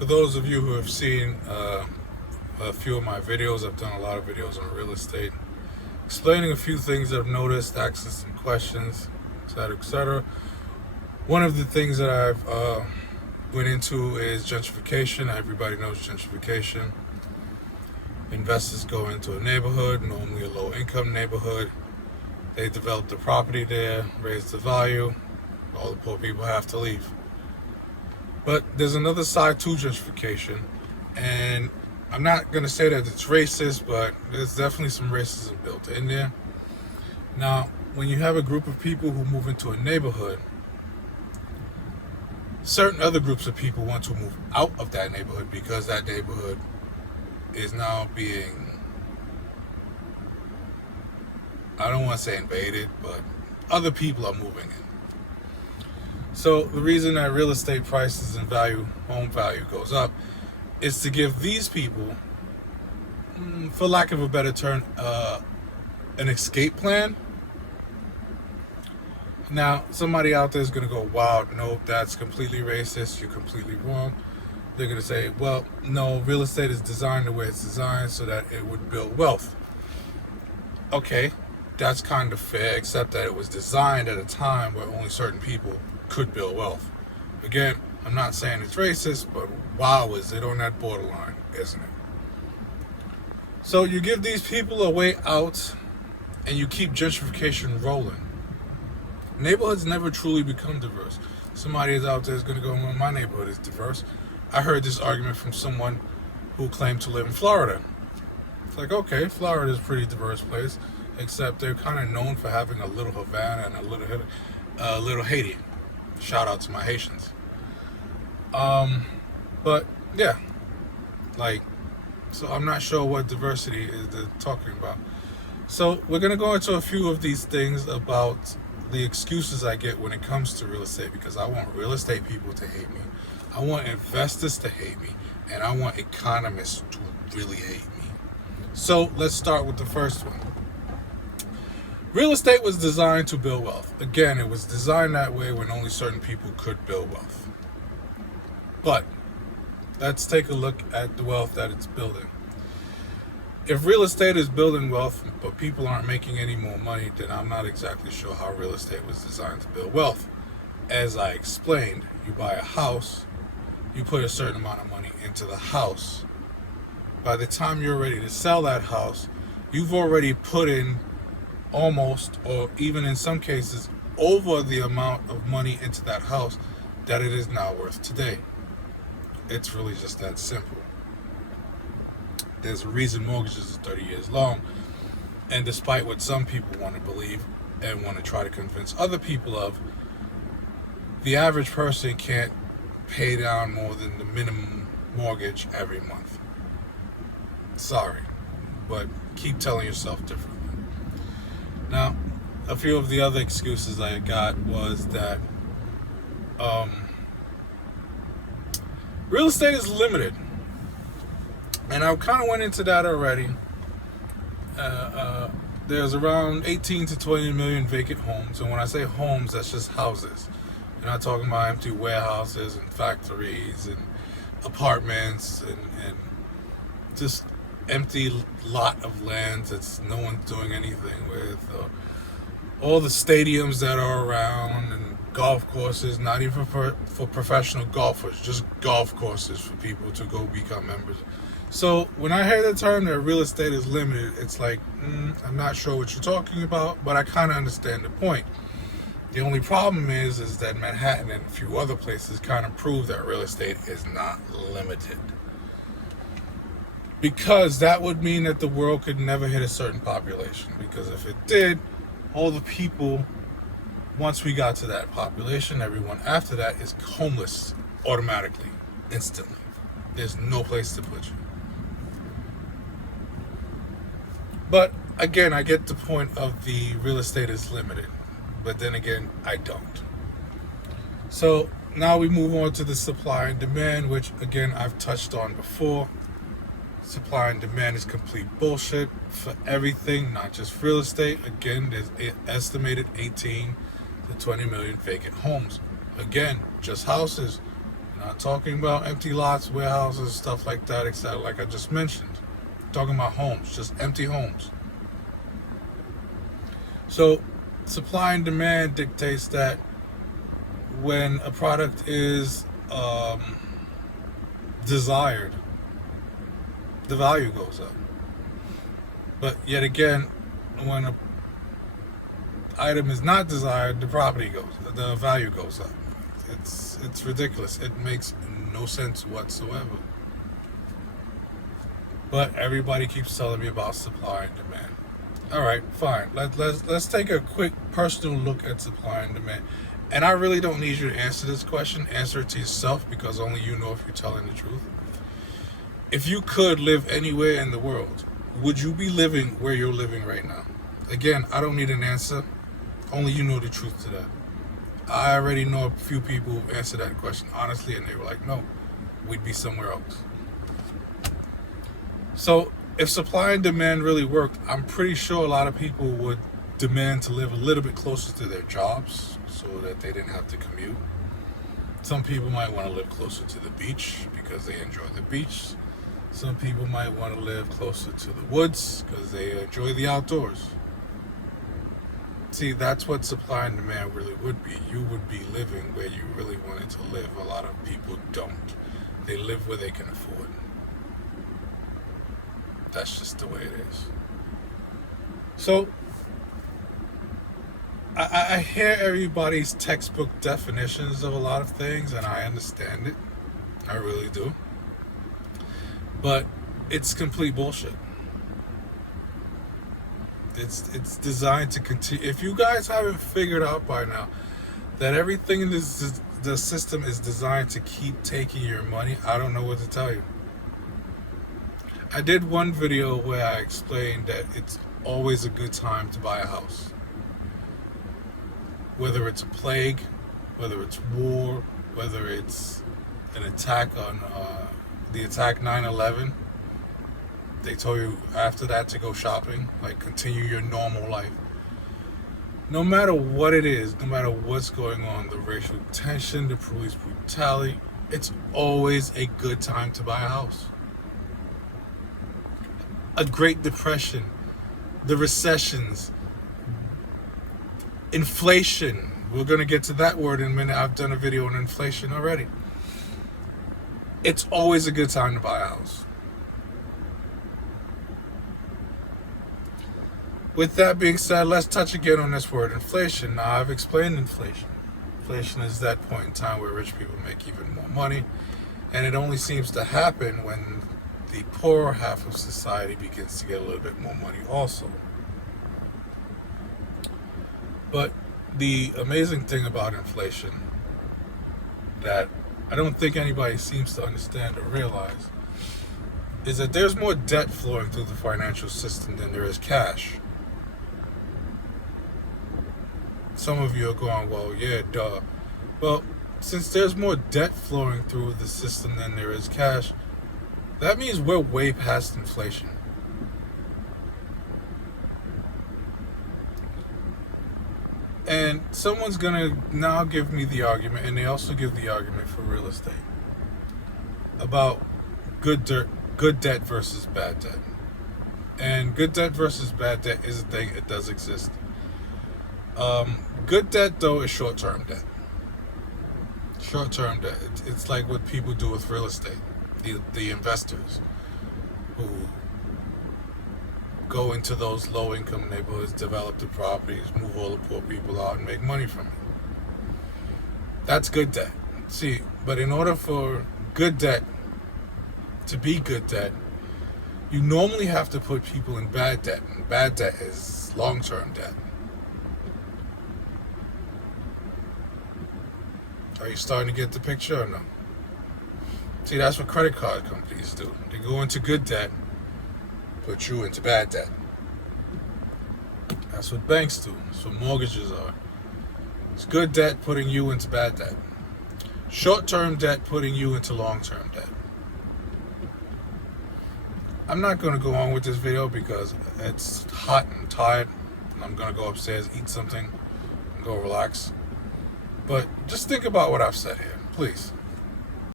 For those of you who have seen a few of my videos, I've done a lot of videos on real estate, explaining a few things I've noticed, asking some questions, etc., etc. One of the things that I've went into is gentrification. Everybody knows gentrification. Investors go into a neighborhood, normally a low-income neighborhood. They develop the property there, raise the value. All the poor people have to leave. But there's another side to gentrification, and I'm not going to say that it's racist, but there's definitely some racism built in there. Now, when you have a group of people who move into a neighborhood, certain other groups of people want to move out of that neighborhood because that neighborhood is now being, I don't want to say invaded, but other people are moving in. So the reason that real estate prices and home value goes up is to give these people, for lack of a better term, an escape plan. Now, somebody out there is going to go, wow, no, that's completely racist. You're completely wrong. They're going to say, well, no, real estate is designed the way it's designed so that it would build wealth. Okay, that's kind of fair, except that it was designed at a time where only certain people could build wealth. Again, I'm not saying it's racist, but wow, is it on that borderline, isn't it? So you give these people a way out and you keep gentrification rolling. Neighborhoods never truly become diverse. Somebody is out there is going to go, well, my neighborhood is diverse. I heard this argument from someone who claimed to live in Florida. It's like, okay, Florida is a pretty diverse place, except they're kind of known for having a little Havana and a little Haiti. Shout out to my Haitians. But yeah, so I'm not sure what diversity is they're talking about. So we're going to go into a few of these things about the excuses I get when it comes to real estate, because I want real estate people to hate me. I want investors to hate me, and I want economists to really hate me. So let's start with the first one. Real estate was designed to build wealth. Again, it was designed that way when only certain people could build wealth. But let's take a look at the wealth that it's building. If real estate is building wealth, but people aren't making any more money, then I'm not exactly sure how real estate was designed to build wealth. As I explained, you buy a house, you put a certain amount of money into the house. By the time you're ready to sell that house, you've already put in almost, or even in some cases, over the amount of money into that house that it is now worth today. It's really just that simple. There's a reason mortgages are 30 years long, and despite what some people want to believe and want to try to convince other people of, the average person can't pay down more than the minimum mortgage every month. Sorry, but keep telling yourself differently. Now, a few of the other excuses I got was that real estate is limited. And I kind of went into that already. There's around 18 to 20 million vacant homes. And when I say homes, that's just houses. You're not talking about empty warehouses and factories and apartments and just empty lot of lands that's no one's doing anything with. All the stadiums that are around and golf courses, not even for professional golfers, just golf courses for people to go become members. So when I hear the term that real estate is limited, it's like, I'm not sure what you're talking about, but I kind of understand the point. The only problem is that Manhattan and a few other places kind of prove that real estate is not limited. Because that would mean that the world could never hit a certain population. Because if it did, all the people, once we got to that population, everyone after that is homeless automatically, instantly. There's no place to put you. But again, I get the point of the real estate is limited. But then again, I don't. So now we move on to the supply and demand, which again, I've touched on before. Supply and demand is complete bullshit for everything, not just real estate. Again, there's estimated 18 to 20 million vacant homes. Again, just houses. Not talking about empty lots, warehouses, stuff like that, etc. Like I just mentioned. I'm talking about homes, just empty homes. So, supply and demand dictates that when a product is desired, the value goes up. But yet again, when a item is not desired, the value goes up. It's ridiculous. It makes no sense whatsoever. But everybody keeps telling me about supply and demand. All right, fine. Let's take a quick personal look at supply and demand. And I really don't need you to answer this question. Answer it to yourself, because only you know if you're telling the truth. If you could live anywhere in the world, would you be living where you're living right now? Again, I don't need an answer. Only you know the truth to that. I already know a few people who answered that question honestly, and they were like, no, we'd be somewhere else. So if supply and demand really worked, I'm pretty sure a lot of people would demand to live a little bit closer to their jobs so that they didn't have to commute. Some people might want to live closer to the beach because they enjoy the beach. Some people might want to live closer to the woods because they enjoy the outdoors. See, that's what supply and demand really would be. You would be living where you really wanted to live. A lot of people don't. They live where they can afford. That's just the way it is. So, I hear everybody's textbook definitions of a lot of things, and I understand it. I really do. But it's complete bullshit. It's designed to continue. If you guys haven't figured out by now that everything in the system is designed to keep taking your money, I don't know what to tell you. I did one video where I explained that it's always a good time to buy a house. Whether it's a plague, whether it's war, whether it's an attack on the attack 9/11. They told you after that to go shopping, like continue your normal life. No matter what it is, no matter what's going on, the racial tension, the police brutality, it's always a good time to buy a house. A Great Depression, the recessions, inflation. We're going to get to that word in a minute. I've done a video on inflation already. It's always a good time to buy a house. With that being said, let's touch again on this word, inflation. Now, I've explained inflation. Inflation is that point in time where rich people make even more money, and it only seems to happen when the poorer half of society begins to get a little bit more money also. But the amazing thing about inflation that I don't think anybody seems to understand or realize is that there's more debt flowing through the financial system than there is cash. Some of you are going, well, yeah, duh. Well, since there's more debt flowing through the system than there is cash, that means we're way past inflation. And someone's going to now give me the argument, and they also give the argument for real estate, about good debt versus bad debt. And good debt versus bad debt is a thing. It does exist. Good debt, though, is short-term debt. Short-term debt. It's like what people do with real estate. The investors who go into those low-income neighborhoods, develop the properties, move all the poor people out, and make money from it. That's good debt. See, but in order for good debt to be good debt, you normally have to put people in bad debt. And bad debt is long-term debt. Are you starting to get the picture or no? See, that's what credit card companies do. They go into good debt, put you into bad debt. That's what banks do. That's what mortgages are. It's good debt putting you into bad debt. Short-term debt putting you into long-term debt. I'm not going to go on with this video because it's hot and tired. And I'm going to go upstairs, eat something, and go relax. But just think about what I've said here, please.